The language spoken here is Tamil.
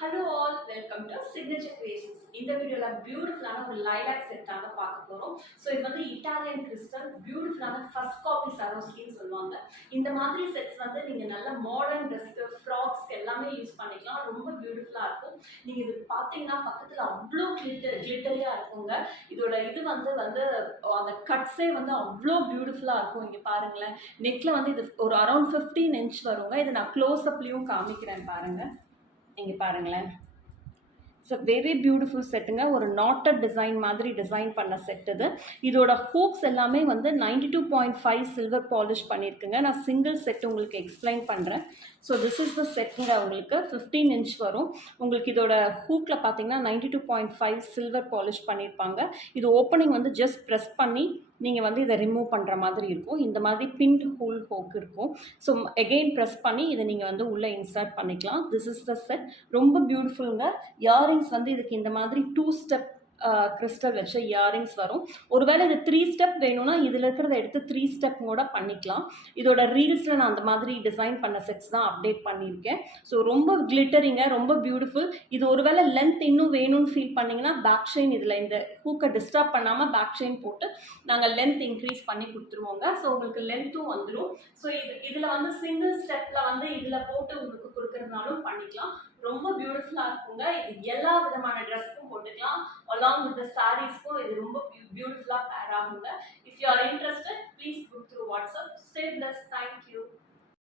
Hello all, welcome to Signature Creations. இந்த வீடியோல பியூட்டிஃபுல்லான ஒரு லைலாக் செட் தாங்க பார்க்க போறோம். ஸோ இது வந்து இட்டாலியன் கிறிஸ்டல் பியூட்டிஃபுல்லான ஃபர்ஸ்ட் காப்பி சரோஸ்கின்னு சொல்லுவாங்க. இந்த மாதிரி செட்ஸ் வந்து நீங்க நல்ல மாடர்ன் ட்ரெஸ்க்கு, ஃப்ராக்ஸ்க்கு எல்லாமே யூஸ் பண்ணிக்கலாம். ரொம்ப பியூட்டிஃபுல்லா இருக்கும். நீங்க இது பார்த்தீங்கன்னா பக்கத்துல அவ்வளோ கிளிட்டரியா இருக்குங்க. இதோட இது வந்து அந்த கட்ஸே வந்து அவ்வளோ பியூட்டிஃபுல்லா இருக்கும். இங்க பாருங்களேன், நெக்ல வந்து இது ஒரு அரௌண்ட் 15 இன்ச் வருங்க. இதை நான் க்ளோஸ் அப்லயும் காமிக்கிறேன் பாருங்க. இங்கே பாருங்களேன், இட்ஸ் அ வெரி பியூட்டிஃபுல் செட்டுங்க. ஒரு நாட்டட் டிசைன் மாதிரி டிசைன் பண்ண செட் இது. இதோட ஹூக்ஸ் எல்லாமே வந்து 92.5 சில்வர் பாலிஷ் பண்ணியிருக்குங்க. நான் சிங்கிள் செட் உங்களுக்கு எக்ஸ்பிளைன் பண்ணுறேன். ஸோ திஸ் இஸ் த செட்டுங்க. உங்களுக்கு 15 இன்ச் வரும். உங்களுக்கு இதோட ஹூக்கில் பார்த்தீங்கன்னா 92.5 சில்வர் பாலிஷ் பண்ணியிருப்பாங்க. இது ஓப்பனிங் வந்து ஜஸ்ட் ப்ரெஸ் பண்ணி நீங்கள் வந்து இதை ரிமூவ் பண்ணுற மாதிரி இருக்கும். இந்த மாதிரி பின்ட் ஹோல் ஹோக் இருக்கும். ஸோ எகெயின் ப்ரெஸ் பண்ணி இதை நீங்கள் வந்து உள்ளே இன்சர்ட் பண்ணிக்கலாம். This is the set. ரொம்ப பியூட்டிஃபுல்லுங்க. இயரிங்ஸ் வந்து இதுக்கு இந்த மாதிரி 2 ஸ்டெப் கிறிஸ்டல் வச்ச இயரிங்ஸ் வரும். ஒருவேளை இது 3 ஸ்டெப் வேணும்னா இதில் இருக்கிறத எடுத்து 3 ஸ்டெப் கூட பண்ணிக்கலாம். இதோட ரீல்ஸில் நான் அந்த மாதிரி டிசைன் பண்ண செட்ஸ் தான் அப்டேட் பண்ணியிருக்கேன். ஸோ ரொம்ப கிளிட்டரிங்க, ரொம்ப பியூட்டிஃபுல். இது ஒருவேளை லென்த் இன்னும் வேணும்னு ஃபீல் பண்ணிங்கன்னா பேக் செயின் இதில் இந்த ஹூக்கை டிஸ்டர்ப் பண்ணாமல் பேக் செயின் போட்டு நாங்கள் லென்த் இன்க்ரீஸ் பண்ணி கொடுத்துருவோங்க. ஸோ உங்களுக்கு லென்த்தும் வந்துடும். ஸோ இதில் வந்து சிங்கிள் ஸ்டெப்பில் வந்து இதில் போட்டு உங்களுக்கு கொடுக்குறதுனாலும் பண்ணிக்கலாம். ரொம்ப பியூட்டிஃபுல்லாக இருக்குங்க. இது எல்லா விதமான ட்ரெஸ்க்கும் போட்டுக்கலாம். along with the sareesக்கும் இது ரொம்ப பியூட்டிஃபுல்லாக பேர் ஆகுங்க. If you are interested, please book through WhatsApp. Stay blessed. Thank you.